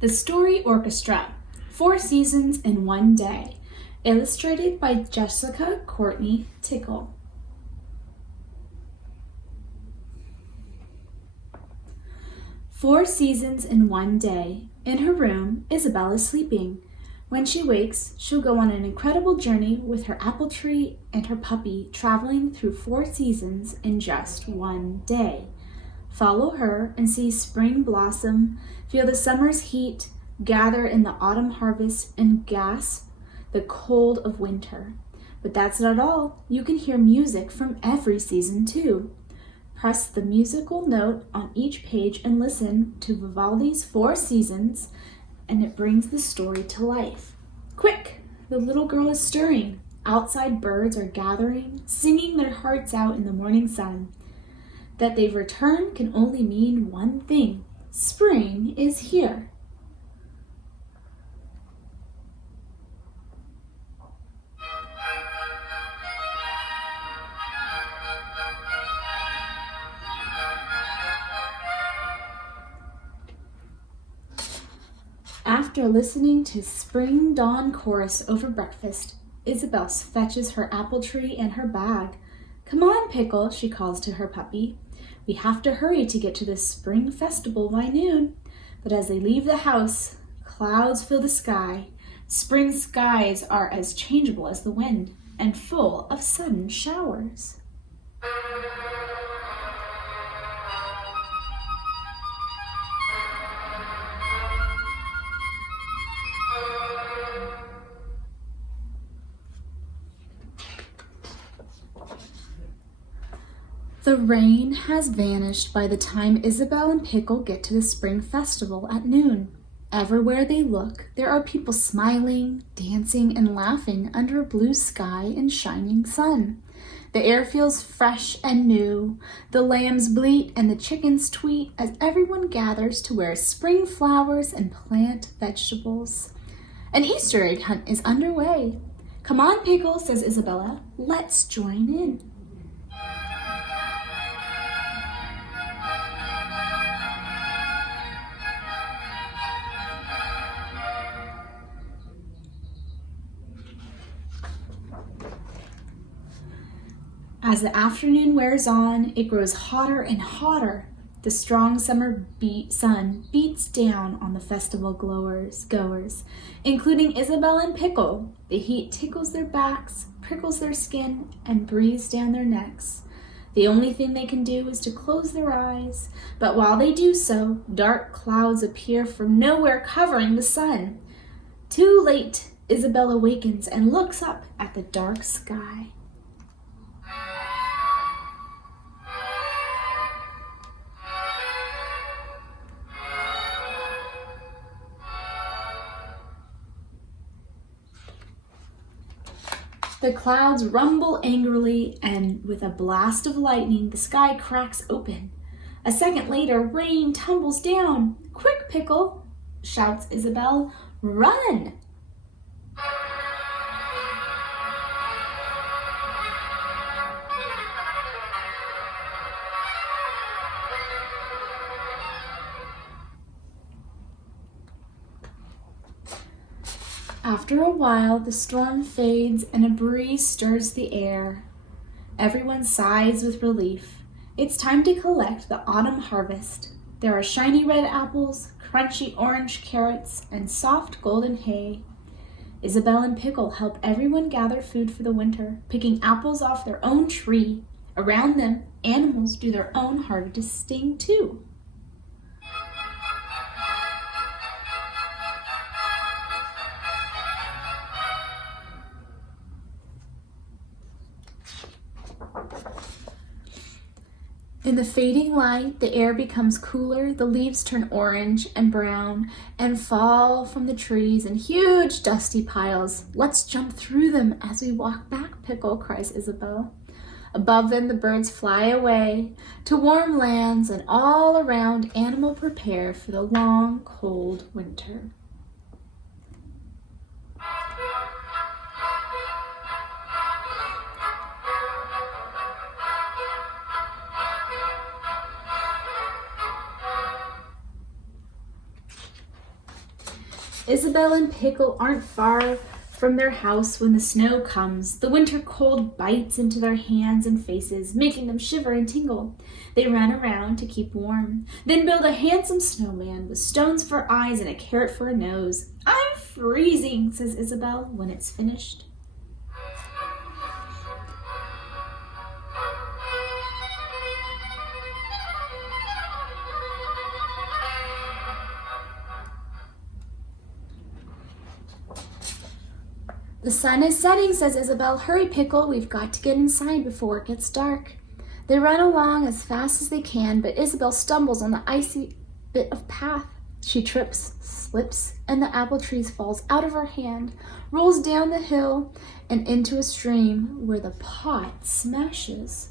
The Story Orchestra, 4 Seasons in One Day, illustrated by Jessica Courtney-Tickle. Four seasons in one day. In her room, Isabel is sleeping. When she wakes, she'll go on an incredible journey with her apple tree and her puppy, traveling through 4 seasons in just one day. Follow her and see spring blossom, feel the summer's heat, gather in the autumn harvest, and gasp the cold of winter. But that's not all. You can hear music from every season too. Press the musical note on each page and listen to Vivaldi's 4 Seasons, and it brings the story to life. Quick! The little girl is stirring. Outside birds are gathering, singing their hearts out in the morning sun. That they've returned can only mean one thing. Spring is here. After listening to Spring Dawn Chorus over breakfast, Isabel fetches her apple tree and her bag. Come on, Pickle, she calls to her puppy. We have to hurry to get to the spring festival by noon. But as they leave the house, clouds fill the sky. Spring skies are as changeable as the wind and full of sudden showers. The rain has vanished by the time Isabel and Pickle get to the spring festival at noon. Everywhere they look, there are people smiling, dancing, and laughing under a blue sky and shining sun. The air feels fresh and new. The lambs bleat and the chickens tweet as everyone gathers to wear spring flowers and plant vegetables. An Easter egg hunt is underway. Come on, Pickle, says Isabella. Let's join in. As the afternoon wears on, it grows hotter and hotter. The strong summer sun beats down on the festival goers, including Isabel and Pickle. The heat tickles their backs, prickles their skin, and breathes down their necks. The only thing they can do is to close their eyes, but while they do so, dark clouds appear from nowhere covering the sun. Too late, Isabel awakens and looks up at the dark sky. The clouds rumble angrily, and with a blast of lightning, the sky cracks open. A second later, rain tumbles down. Quick, Pickle, shouts Isabel. Run! After a while, the storm fades and a breeze stirs the air. Everyone sighs with relief. It's time to collect the autumn harvest. There are shiny red apples, crunchy orange carrots, and soft golden hay. Isabel and Pickle help everyone gather food for the winter, picking apples off their own tree. Around them, animals do their own harvesting too. In the fading light, the air becomes cooler, the leaves turn orange and brown and fall from the trees in huge dusty piles. Let's jump through them as we walk back, Pickle, cries Isabel. Above them, the birds fly away to warm lands, and all around, animals prepare for the long, cold winter. Isabel and Pickle aren't far from their house when the snow comes. The winter cold bites into their hands and faces, making them shiver and tingle. They run around to keep warm, then build a handsome snowman with stones for eyes and a carrot for a nose. "I'm freezing," says Isabel when it's finished. "The sun is setting," says Isabel. "Hurry, Pickle, we've got to get inside before it gets dark." They run along as fast as they can, but Isabel stumbles on the icy bit of path. She trips, slips, and the apple tree falls out of her hand, rolls down the hill, and into a stream where the pot smashes.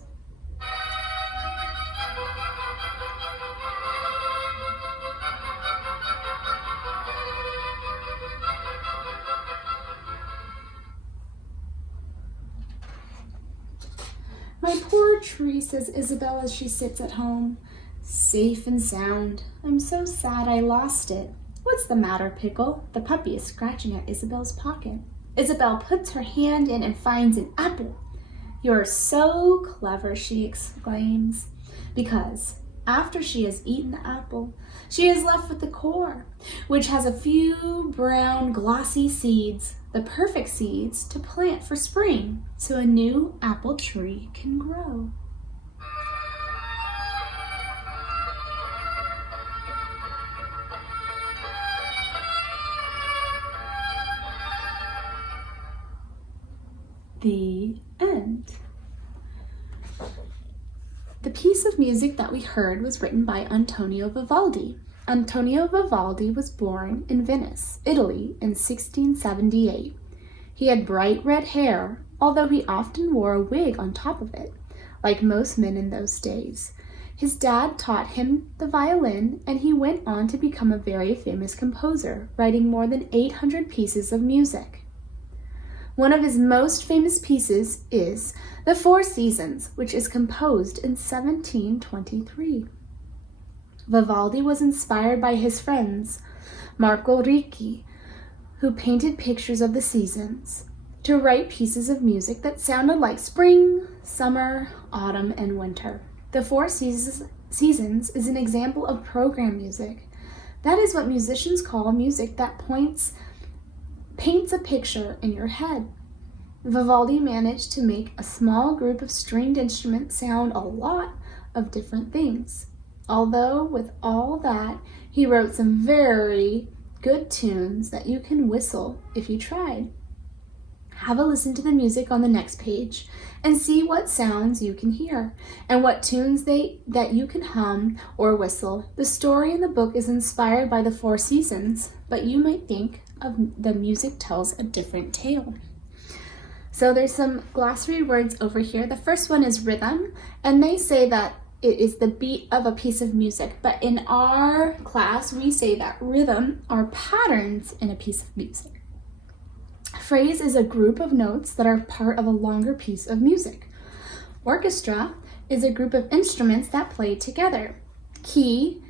"My poor tree," says Isabel as she sits at home, "safe and sound. I'm so sad I lost it." "What's the matter, Pickle?" The puppy is scratching at Isabel's pocket. Isabel puts her hand in and finds an apple. "You're so clever," she exclaims, because after she has eaten the apple, she is left with the core, which has a few brown glossy seeds, the perfect seeds to plant for spring, so a new apple tree can grow. The end. The piece of music that we heard was written by Antonio Vivaldi. Antonio Vivaldi was born in Venice, Italy in 1678. He had bright red hair, although he often wore a wig on top of it, like most men in those days. His dad taught him the violin, and he went on to become a very famous composer, writing more than 800 pieces of music. One of his most famous pieces is The Four Seasons, which is composed in 1723. Vivaldi was inspired by his friends, Marco Ricci, who painted pictures of the seasons, to write pieces of music that sounded like spring, summer, autumn, and winter. The Four Seasons is an example of program music. That is what musicians call music that paints a picture in your head. Vivaldi managed to make a small group of stringed instruments sound a lot of different things. Although with all that, he wrote some very good tunes that you can whistle if you tried. Have a listen to the music on the next page and see what sounds you can hear and what tunes that you can hum or whistle. The story in the book is inspired by the Four Seasons, but you might think of the music tells a different tale. So there's some glossary words over here. The first one is rhythm, and they say that it is the beat of a piece of music, but in our class we say that rhythm are patterns in a piece of music. Phrase is a group of notes that are part of a longer piece of music. Orchestra is a group of instruments that play together. Key,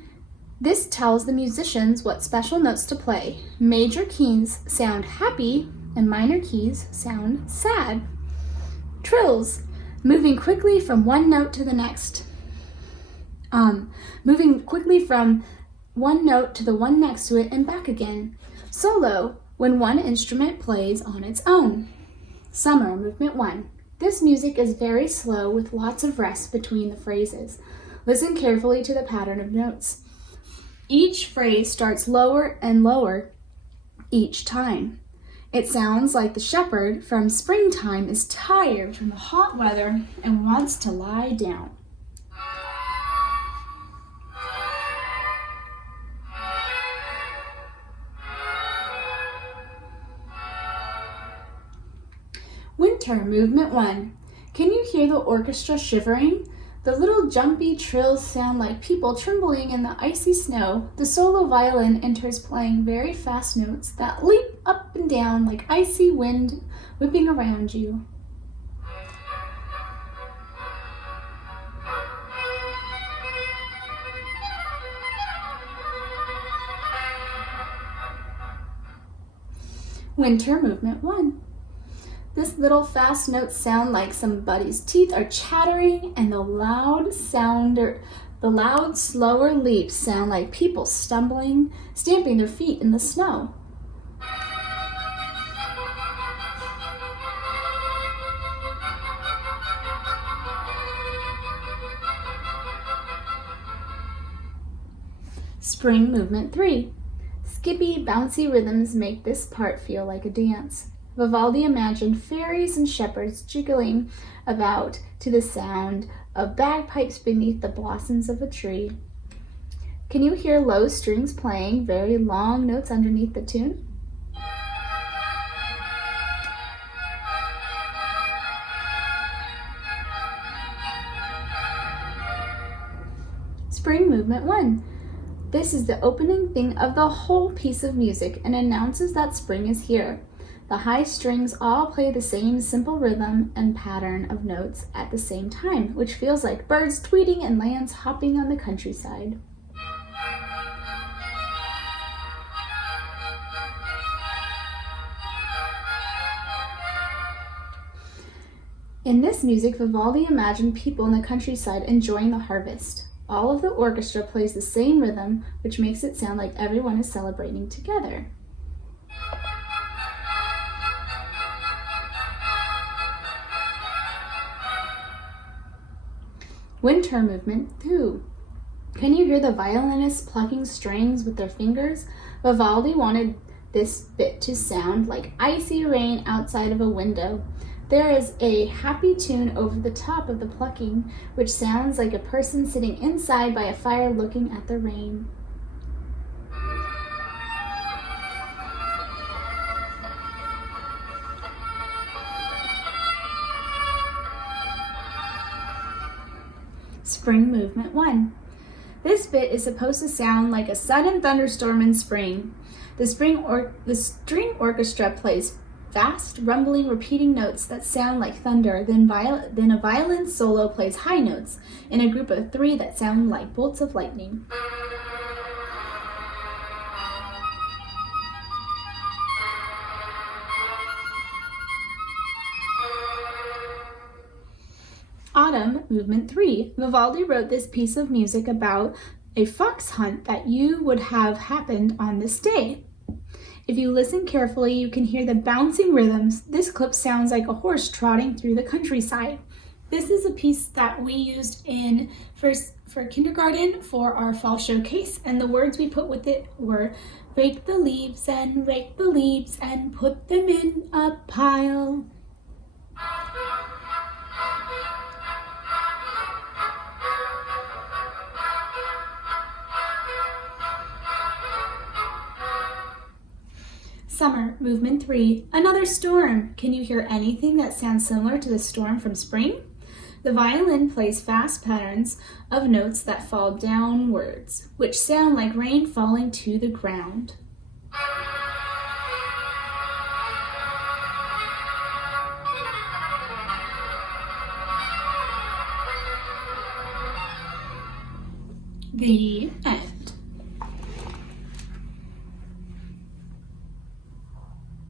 this tells the musicians what special notes to play. Major keys sound happy and minor keys sound sad. Trills, moving quickly from one note to the next. Moving quickly from one note to the one next to it and back again. Solo, when one instrument plays on its own. Summer, movement 1. This music is very slow with lots of rest between the phrases. Listen carefully to the pattern of notes. Each phrase starts lower and lower each time. It sounds like the shepherd from springtime is tired from the hot weather and wants to lie down. Winter, movement 1. Can you hear the orchestra shivering? The little jumpy trills sound like people trembling in the icy snow. The solo violin enters playing very fast notes that leap up and down like icy wind whipping around you. Winter movement 1. This little fast notes sound like somebody's teeth are chattering, and the loud, slower leaps sound like people stumbling, stamping their feet in the snow. Spring movement 3. Skippy, bouncy rhythms make this part feel like a dance. Vivaldi imagined fairies and shepherds jiggling about to the sound of bagpipes beneath the blossoms of a tree. Can you hear low strings playing very long notes underneath the tune? Spring movement 1. This is the opening thing of the whole piece of music and announces that spring is here. The high strings all play the same simple rhythm and pattern of notes at the same time, which feels like birds tweeting and lambs hopping on the countryside. In this music, Vivaldi imagined people in the countryside enjoying the harvest. All of the orchestra plays the same rhythm, which makes it sound like everyone is celebrating together. Winter movement 2. Can you hear the violinists plucking strings with their fingers? Vivaldi wanted this bit to sound like icy rain outside of a window. There is a happy tune over the top of the plucking, which sounds like a person sitting inside by a fire looking at the rain. Spring movement 1. This bit is supposed to sound like a sudden thunderstorm in spring. The string orchestra plays fast, rumbling, repeating notes that sound like thunder, then a violin solo plays high notes in a group of 3 that sound like bolts of lightning. Autumn movement 3. Vivaldi wrote this piece of music about a fox hunt that would have happened on this day. If you listen carefully, you can hear the bouncing rhythms. This clip sounds like a horse trotting through the countryside. This is a piece that we used for kindergarten for our fall showcase, and the words we put with it were rake the leaves and put them in a pile. Summer movement 3. Another storm. Can you hear anything that sounds similar to the storm from spring? The violin plays fast patterns of notes that fall downwards, which sound like rain falling to the ground. The end.